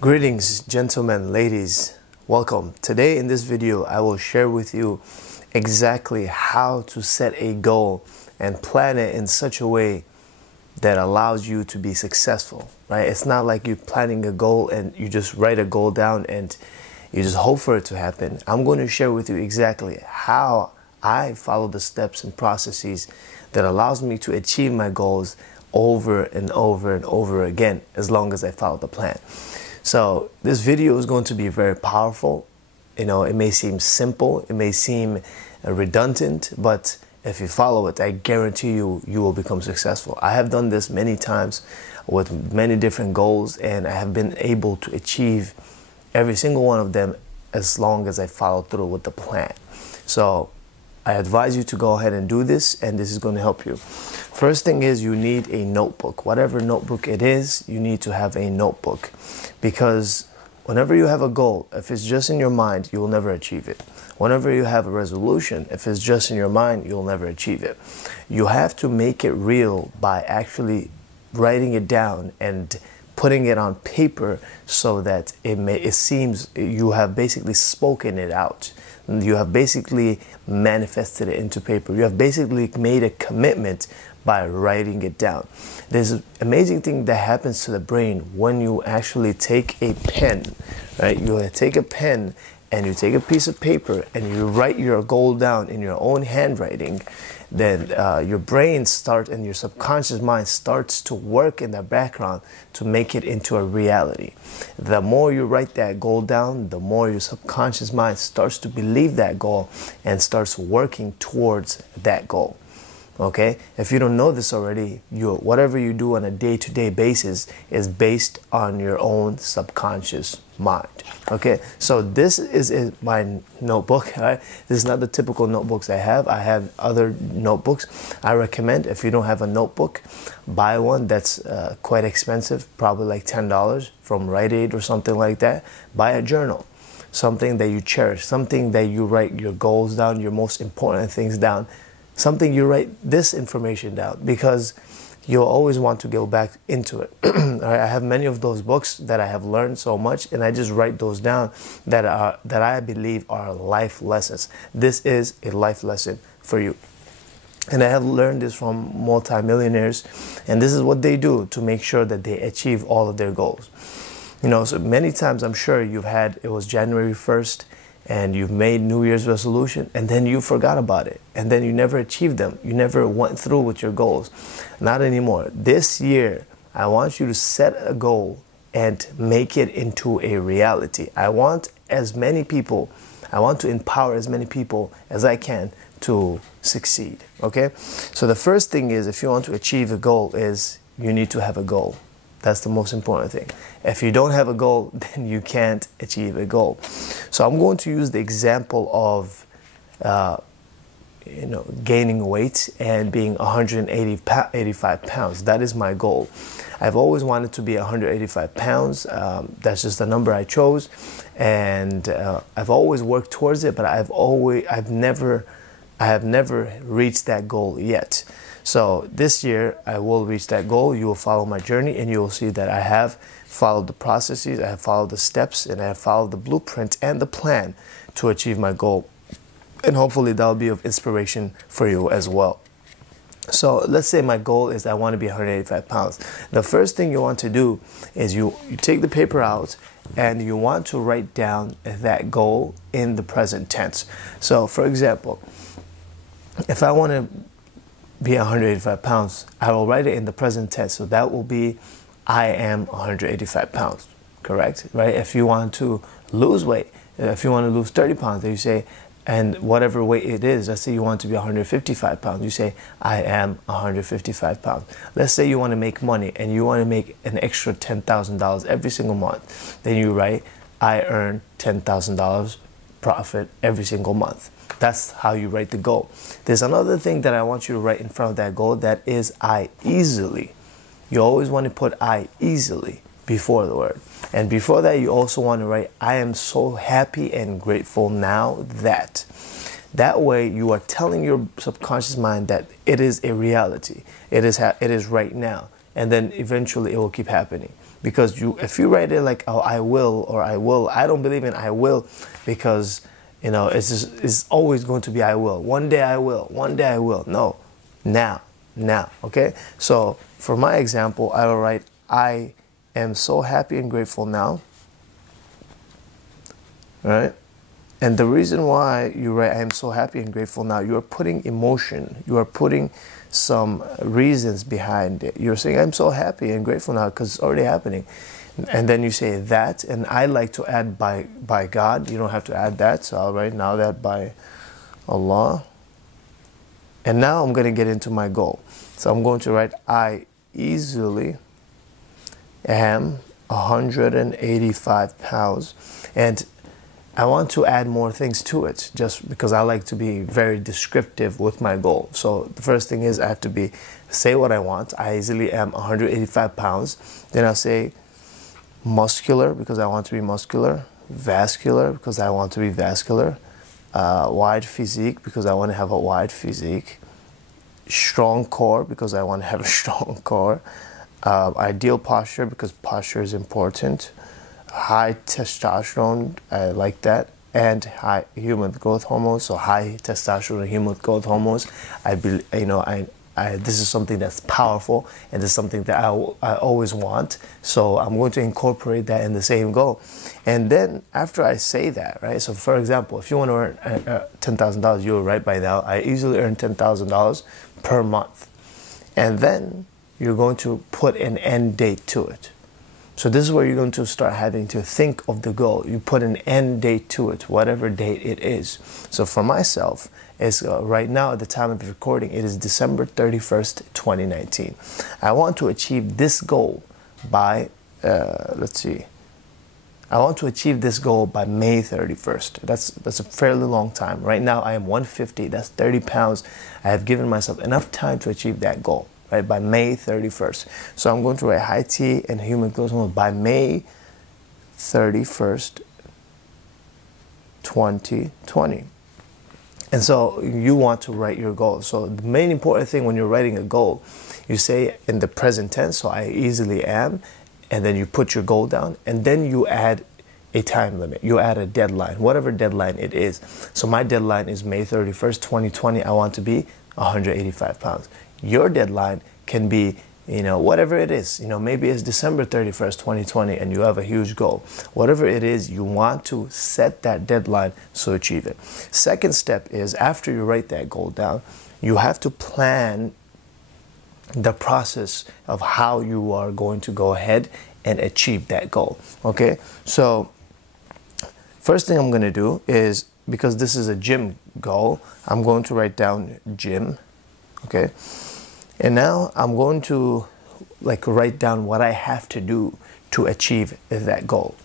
Greetings, gentlemen, ladies, welcome. Today in this video I will share with you exactly how to set a goal and plan it in such a way that allows you to be successful, right? It's not like you're planning a goal and you just write a goal down and you just hope for it to happen. I'm going to share with you exactly how I follow the steps and processes that allows me to achieve my goals over and over and over again, as long as I follow the plan. So this video is going to be very powerful. You know, it may seem simple, it may seem redundant, but if you follow it, I guarantee you, you will become successful. I have done this many times with many different goals, and I have been able to achieve every single one of them as long as I follow through with the plan. So I advise you to go ahead and do this, and this is going to help you. First thing is you need a notebook. Whatever notebook it is, you need to have a notebook, because whenever you have a goal, if it's just in your mind, you will never achieve it. Whenever you have a resolution, if it's just in your mind, you'll never achieve it. You have to make it real by actually writing it down and putting it on paper, so that it seems you have basically spoken it out. You have basically manifested it into paper. You have basically made a commitment by writing it down. There's an amazing thing that happens to the brain when you actually take a pen, right? You take a pen and you take a piece of paper and you write your goal down in your own handwriting. Then your brain starts and your subconscious mind starts to work in the background to make it into a reality. The more you write that goal down, the more your subconscious mind starts to believe that goal and starts working towards that goal. Okay? If you don't know this already, whatever you do on a day-to-day basis is based on your own subconscious mind. Okay, so this is my notebook. Right? This is not the typical notebooks I have. I have other notebooks. I recommend, if you don't have a notebook, buy one that's quite expensive, probably like $10 from Rite Aid or something like that. Buy a journal, something that you cherish, something that you write your goals down, your most important things down, something you write this information down, because you'll always want to go back into it. I have many of those books that I have learned so much, and I just write those down that I believe are life lessons. This is a life lesson for you. And I have learned this from multimillionaires, and this is what they do to make sure that they achieve all of their goals. You know, so many times I'm sure it was January 1st, and you've made New Year's resolution, and then you forgot about it, and then you never achieved them. You never went through with your goals. Not anymore. This year, I want you to set a goal and make it into a reality. I want to empower as many people as I can to succeed. Okay? So the first thing is, if you want to achieve a goal, is you need to have a goal. That's the most important thing. If you don't have a goal, then you can't achieve a goal. So I'm going to use the example of gaining weight and being 185 pounds. That is my goal. I've always wanted to be 185 pounds. That's just the number I chose, and I've always worked towards it, but I have never reached that goal yet. So this year I will reach that goal. You will follow my journey, and you will see that I have followed the processes, I have followed the steps, and I have followed the blueprint and the plan to achieve my goal. And hopefully that will be of inspiration for you as well. So let's say my goal is I want to be 185 pounds. The first thing you want to do is you take the paper out and you want to write down that goal in the present tense. So for example, if I want to be 185 pounds, I will write it in the present tense. So that will be, I am 185 pounds, correct? Right? If you want to lose weight, if you want to lose 30 pounds, then you say, and whatever weight it is, let's say you want to be 155 pounds, you say, I am 155 pounds. Let's say you want to make money and you want to make an extra $10,000 every single month. Then you write, I earn $10,000 profit every single month. That's how you write the goal. There's another thing that I want you to write in front of that goal, that is I easily. You always want to put I easily before the word. And before that, you also want to write, I am so happy and grateful now that. That way, you are telling your subconscious mind that it is a reality. It is right now. And then eventually it will keep happening. Because if you write it like, oh, I will, or I will, I don't believe in I will, because it's always going to be I will. One day I will. One day I will. No, now. Okay. So for my example, I will write, I am so happy and grateful now. Right? And the reason why you write, I am so happy and grateful now, you are putting emotion, you are putting some reasons behind it. You're saying, I'm so happy and grateful now because it's already happening. And then you say that, and I like to add by God. You don't have to add that, so I'll write now that by Allah. And now I'm going to get into my goal. So I'm going to write, I easily am 185 pounds. And I want to add more things to it, just because I like to be very descriptive with my goal. So the first thing is I have to say what I want. I easily am 185 pounds. Then I'll say muscular, because I want to be muscular. Vascular, because I want to be vascular. Wide physique, because I want to have a wide physique. Strong core, because I want to have a strong core. Ideal posture, because posture is important. High testosterone, I like that, and high human growth hormones. So high testosterone and human growth hormones, this is something that's powerful, and this is something that I always want. So I'm going to incorporate that in the same goal. And then after I say that, right? So for example, if you want to earn $10,000, you'll write by now, I easily earn $10,000 per month. And then you're going to put an end date to it. So this is where you're going to start having to think of the goal. You put an end date to it, whatever date it is. So for myself, it's right now at the time of the recording, it is December 31st, 2019. I want to achieve this goal by, I want to achieve this goal by May 31st. That's a fairly long time. Right now I am 150, that's 30 pounds. I have given myself enough time to achieve that goal. Right, by May 31st. So I'm going to write high T and human growth hormone by May 31st, 2020. And so you want to write your goal. So the main important thing when you're writing a goal, you say in the present tense, so I easily am, and then you put your goal down, and then you add a time limit. You add a deadline, whatever deadline it is. So my deadline is May 31st, 2020. I want to be 185 pounds. Your deadline can be, whatever it is. Maybe it's December 31st, 2020, and you have a huge goal. Whatever it is, you want to set that deadline so achieve it. Second step is, after you write that goal down, you have to plan the process of how you are going to go ahead and achieve that goal. Okay? So first thing I'm going to do is, because this is a gym goal, I'm going to write down gym. Okay? And now I'm going to write down what I have to do to achieve that goal.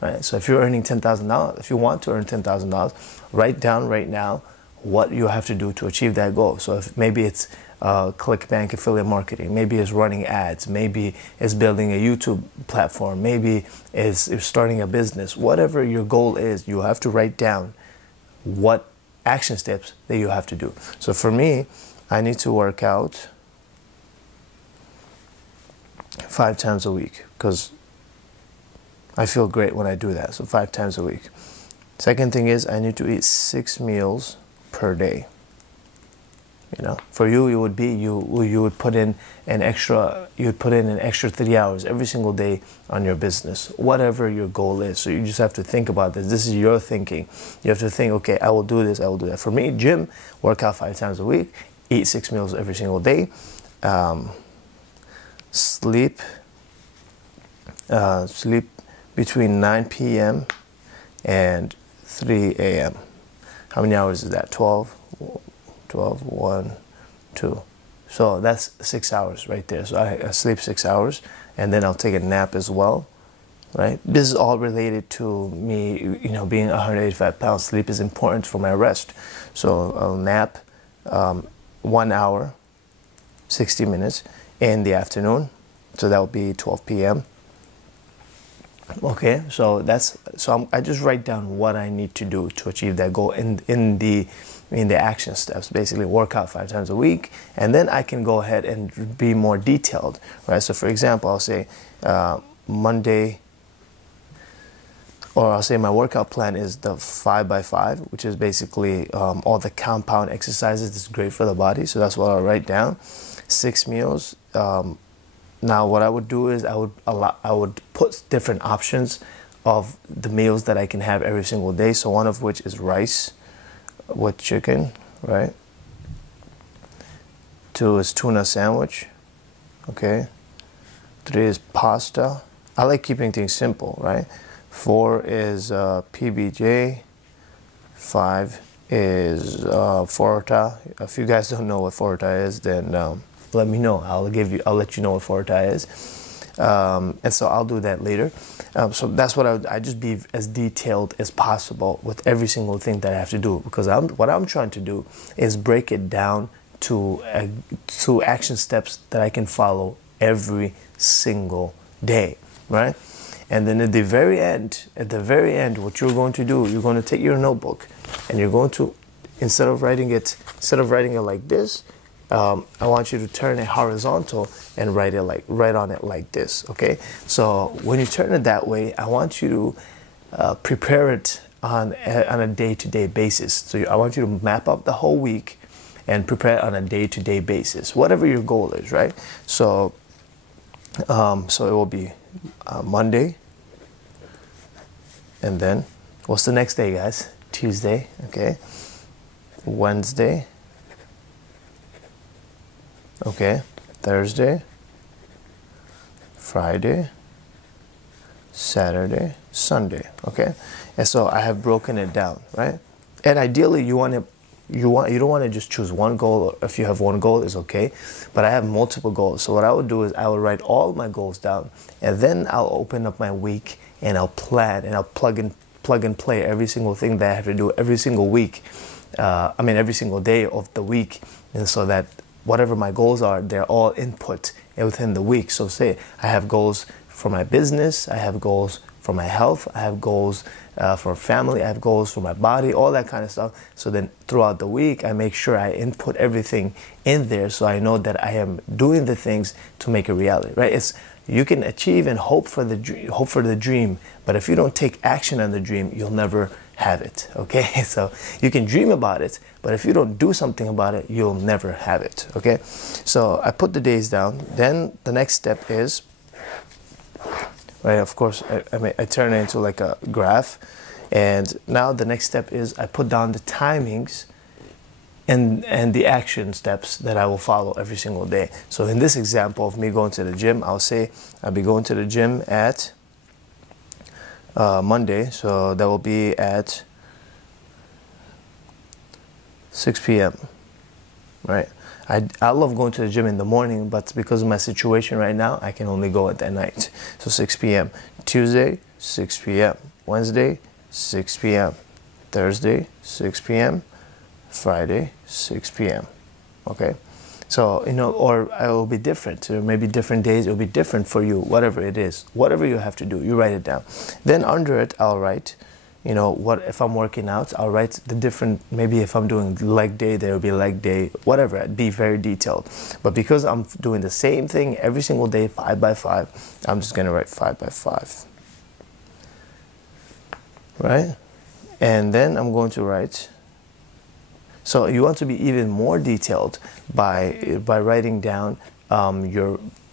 Right? So if you're earning $10,000, if you want to earn $10,000, write down right now what you have to do to achieve that goal. So if maybe it's ClickBank affiliate marketing, maybe it's running ads, maybe it's building a YouTube platform, maybe it's starting a business. Whatever your goal is, you have to write down what action steps that you have to do. So for me, I need to work out 5 times a week, because I feel great when I do that. So 5 times a week. Second thing is, I need to eat 6 meals per day. For you, it would be you would put in an extra 3 hours every single day on your business, whatever your goal is. So you just have to think about this. This is your thinking. You have to think, okay, I will do this, I will do that. For me, gym, work out 5 times a week, eat 6 meals every single day, sleep between 9 p.m. and 3 a.m. How many hours is that? 12, 1, 2. So that's 6 hours right there. So I sleep 6 hours, and then I'll take a nap as well. Right? This is all related to me, being 185 pounds. Sleep is important for my rest. So I'll nap 1 hour, 60 minutes in the afternoon. So that will be 12 p.m. Okay, so I just write down what I need to do to achieve that goal in the action steps. Basically, work out 5 times a week, and then I can go ahead and be more detailed. Right? So for example, I'll say Monday, or I'll say my workout plan is the 5x5, which is basically all the compound exercises. It's great for the body, so that's what I'll write down. 6 meals. Now what I would do is I would put different options of the meals that I can have every single day. So one of which is rice with chicken, right? 2 is tuna sandwich, okay? 3 is pasta. I like keeping things simple, right? 4 is PBJ. 5 is forta. If you guys don't know what forta is, then let me know. I'll let you know what forta is. And so I'll do that later. So that's what I just be as detailed as possible with every single thing that I have to do, because what I'm trying to do is break it down to action steps that I can follow every single day, right? And then at the very end, what you're going to do, you're going to take your notebook and you're going to, instead of writing it like this, I want you to turn it horizontal and write on it like this, okay? So when you turn it that way, I want you to prepare it on a day-to-day basis. So I want you to map up the whole week and prepare it on a day-to-day basis, whatever your goal is, right? So it will be Monday, and then what's the next day, guys? Tuesday, okay? Wednesday, okay? Thursday, Friday, Saturday, Sunday, okay? And so I have broken it down, right? And ideally, you don't want to just choose one goal. If you have one goal, it's okay, but I have multiple goals. So what I would do is I will write all my goals down, and then I'll open up my week and I'll plan and I'll plug and play every single thing that I have to do every single week. Every single day of the week, and so that whatever my goals are, they're all input within the week. So say I have goals for my business, I have goals for my health, I have goals for family, I have goals for my body, all that kind of stuff. So then throughout the week, I make sure I input everything in there, so I know that I am doing the things to make a reality, right? You can achieve and hope for the dream, but if you don't take action on the dream, you'll never have it, okay? So you can dream about it, but if you don't do something about it, you'll never have it, okay? So I put the days down. Then the next step is, right, of course, I turn it into like a graph. And now the next step is I put down the timings and the action steps that I will follow every single day. So in this example of me going to the gym, I'll say I'll be going to the gym at Monday, so that will be at 6 p.m. right? I love going to the gym in the morning, but because of my situation right now, I can only go at that night. So 6 p.m. Tuesday, 6 p.m. Wednesday, 6 p.m. Thursday, 6 p.m. Friday, 6 p.m. Okay? So, or it will be different, or maybe different days, it will be different for you, whatever it is. Whatever you have to do, you write it down. Then under it, I'll write, what if I'm working out, I'll write the different, maybe if I'm doing leg day, there will be leg day, whatever. I'd be very detailed. But because I'm doing the same thing every single day, 5x5, I'm just going to write 5x5. Right? And then I'm going to write, so you want to be even more detailed by writing down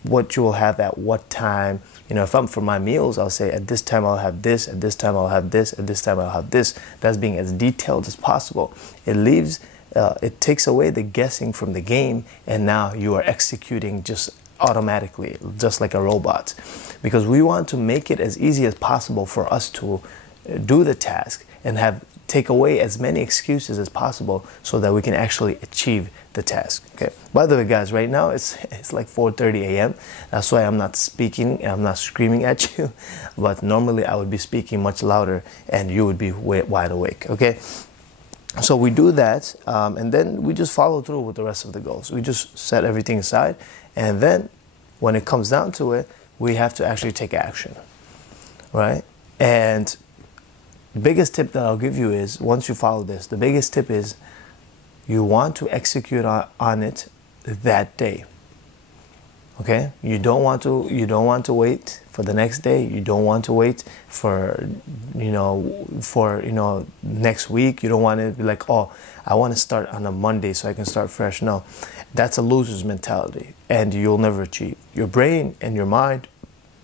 what you will have at what time. If I'm for my meals, I'll say at this time I'll have this, at this time I'll have this, at this time I'll have this. That's being as detailed as possible. It takes away the guessing from the game, and now you are executing just automatically, just like a robot. Because we want to make it as easy as possible for us to do the task and take away as many excuses as possible so that we can actually achieve the task. Okay. By the way, guys, right now it's like 4:30 a.m. That's why I'm not speaking and I'm not screaming at you, but normally I would be speaking much louder and you would be wide awake. Okay. So we do that, and then we just follow through with the rest of the goals. We just set everything aside, and then when it comes down to it, we have to actually take action, right? And the biggest tip that I'll give you is, once you follow this, the biggest tip is you want to execute on it that day. Okay, you don't want to wait for the next day. You don't want to wait for next week. You don't want to be like, oh, I want to start on a Monday so I can start fresh. No, that's a loser's mentality, and you'll never achieve. Your brain and your mind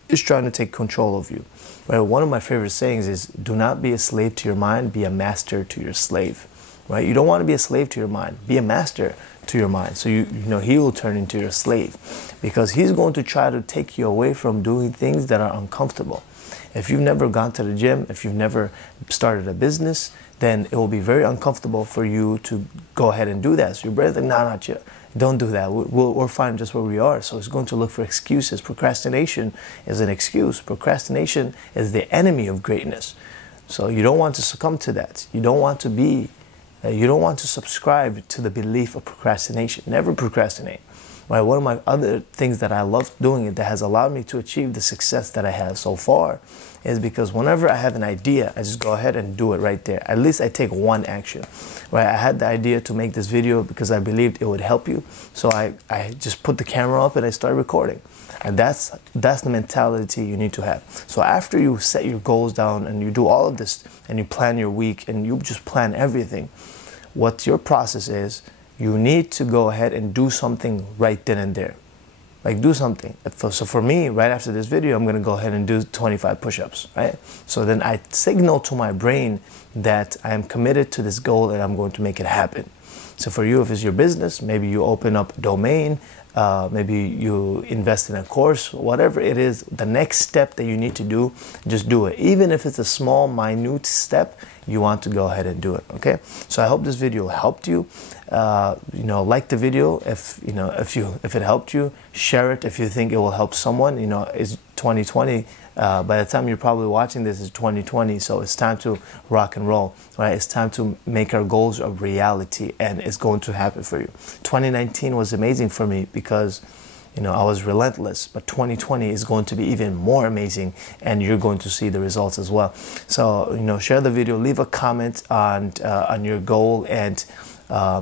is trying to take control of you. Right? One of my favorite sayings is, do not be a slave to your mind, be a master to your slave. Right? You don't want to be a slave to your mind, be a master to your mind. So he will turn into your slave, because he's going to try to take you away from doing things that are uncomfortable. If you've never gone to the gym, if you've never started a business, then it will be very uncomfortable for you to go ahead and do that. So your brain's like, nah, not yet. Don't do that. We're fine just where we are. So it's going to look for excuses. Procrastination is an excuse. Procrastination is the enemy of greatness. So you don't want to succumb to that. You don't want to subscribe to the belief of procrastination. Never procrastinate. Right? One of my other things that I love doing that has allowed me to achieve the success that I have so far is because whenever I have an idea, I just go ahead and do it right there. At least I take one action. Right? I had the idea to make this video because I believed it would help you. So I just put the camera up and I started recording. And that's the mentality you need to have. So after you set your goals down and you do all of this and you plan your week and you just plan everything, what your process is, you need to go ahead and do something right then and there. Like, do something. So for me, right after this video, I'm going to go ahead and do 25 push-ups, right? So then I signal to my brain that I am committed to this goal and I'm going to make it happen. So for you, if it's your business, maybe you open up a domain, maybe you invest in a course, whatever it is, the next step that you need to do, just do it. Even if it's a small, minute step, you want to go ahead and do it, okay? So I hope this video helped you. Like the video if it helped you. Share it if you think it will help someone. It's 2020. By the time you're probably watching this, is 2020. So it's time to rock and roll, right? It's time to make our goals a reality, and it's going to happen for you. 2019 was amazing for me because I was relentless, but 2020 is going to be even more amazing, and you're going to see the results as well. So, share the video, leave a comment on your goal, and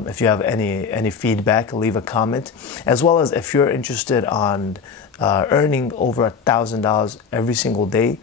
if you have any feedback, leave a comment. As well as if you're interested on earning over $1,000 every single day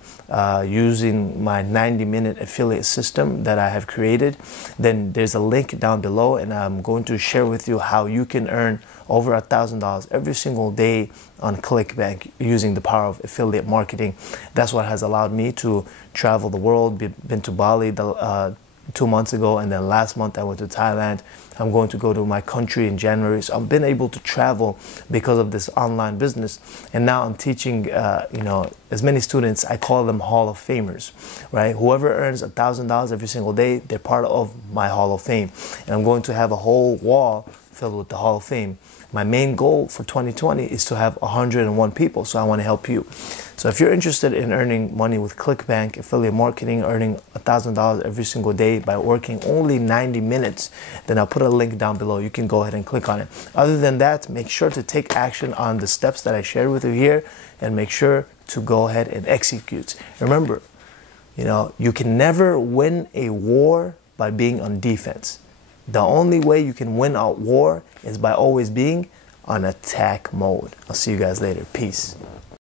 using my 90-minute affiliate system that I have created, then there's a link down below, and I'm going to share with you how you can earn over $1,000 every single day on ClickBank using the power of affiliate marketing. That's what has allowed me to travel the world. Been to Bali 2 months ago, and then last month I went to Thailand. I'm going to go to my country in January. So I've been able to travel because of this online business, and now I'm teaching as many students. I call them Hall of Famers, right? Whoever earns $1,000 every single day, they're part of my Hall of Fame, and I'm going to have a whole wall filled with the Hall of Fame. My main goal for 2020 is to have 101 people, so I want to help you. So if you're interested in earning money with ClickBank, affiliate marketing, earning $1,000 every single day by working only 90 minutes, then I'll put a link down below. You can go ahead and click on it. Other than that, make sure to take action on the steps that I shared with you here, and make sure to go ahead and execute. Remember, you can never win a war by being on defense. The only way you can win a war is by always being on attack mode. I'll see you guys later. Peace.